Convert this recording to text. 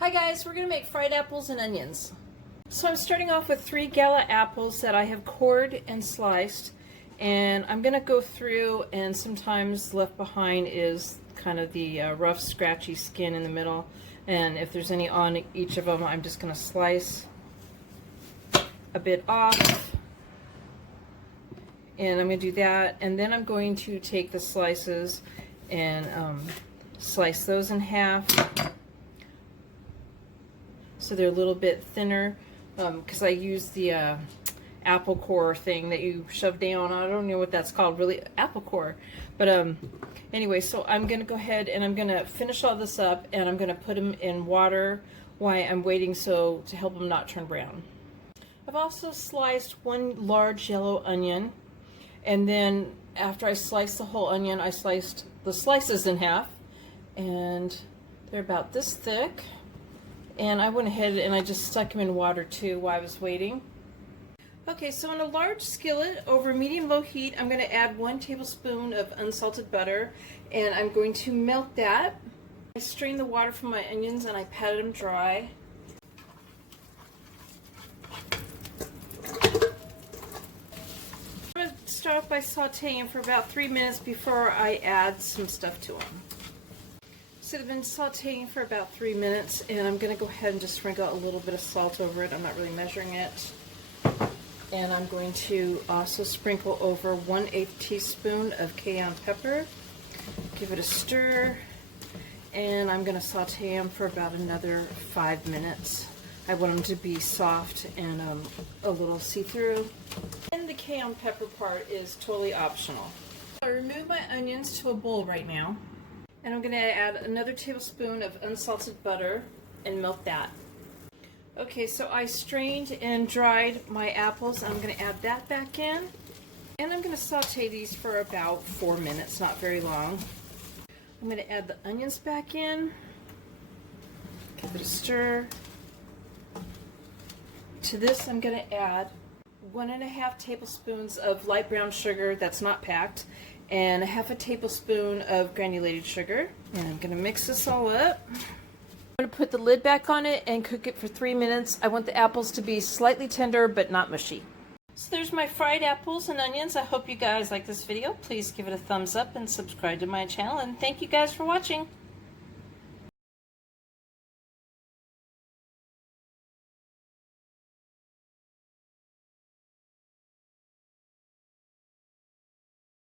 Hi guys, we're going to make fried apples and onions. So I'm starting off with 3 gala apples that I have cored and sliced, and I'm going to go through, and sometimes left behind is kind of the rough scratchy skin in the middle, and if there's any on each of them I'm just going to slice a bit off, and I'm going to do that, and then I'm going to take the slices and slice those in half so they're a little bit thinner, because I use the apple core thing that you shove down. I don't know what that's called, really, apple core. But anyway, so I'm going to go ahead and I'm going to finish all this up, and I'm going to put them in water while I'm waiting to help them not turn brown. I've also sliced 1 large yellow onion, and then after I sliced the whole onion, I sliced the slices in half, and they're about this thick. And I went ahead and I just stuck them in water too while I was waiting. Okay, so in a large skillet over medium-low heat, I'm going to add 1 tablespoon of unsalted butter, and I'm going to melt that. I strained the water from my onions and I patted them dry. I'm going to start off by sauteing for about 3 minutes before I add some stuff to them. So I've been sauteing for about 3 minutes, and I'm going to go ahead and just sprinkle a little bit of salt over it. I'm not really measuring it. And I'm going to also sprinkle over 1/8 teaspoon of cayenne pepper. Give it a stir, and I'm going to saute them for about another 5 minutes. I want them to be soft and a little see-through. And the cayenne pepper part is totally optional. I remove my onions to a bowl right now. And I'm going to add another tablespoon of unsalted butter and melt that. Okay, so I strained and dried my apples. I'm going to add that back in. And I'm going to saute these for about 4 minutes, not very long. I'm going to add the onions back in. Give it a stir. To this I'm going to add 1½ tablespoons of light brown sugar that's not packed, and 1/2 tablespoon of granulated sugar. And I'm going to mix this all up. I'm going to put the lid back on it and cook it for 3 minutes. I want the apples to be slightly tender but not mushy. So there's my fried apples and onions. I hope you guys like this video. Please give it a thumbs up and subscribe to my channel, and thank you guys for watching.